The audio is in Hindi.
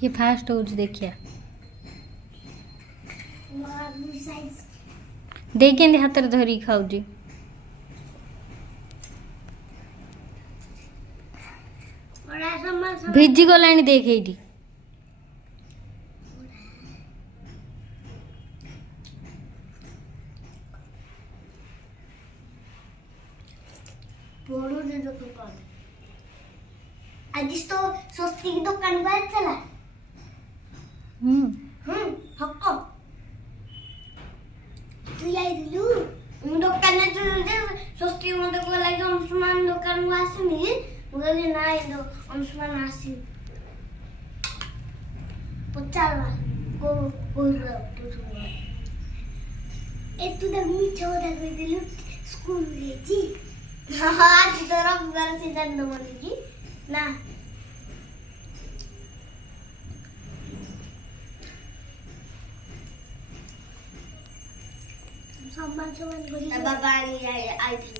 କିଏ ଫାଷ୍ଟ ହେଉଛି ଦେଖିଆ। ଦେଇ କେମିତି ହାତରେ ଧରିକି ଖାଉଛି। ଭିଜି ଗଲାଣି ଦେଖ ଏଇଠି। आज तो सस्ती की दुकान पर चला हक्को तू याई दिलु दुकान ने जो सस्ती मते को लागि अंशुमान दुकान को आसनी मुगले ना दो अंशुमान आसी पचाला को बोल तू ए तू द मिठो दा कहि दिलु स्कूल रे जी हां आज तो रविवार से दंड मनी की ना सम्मान सम्मान करी बाबा आई थी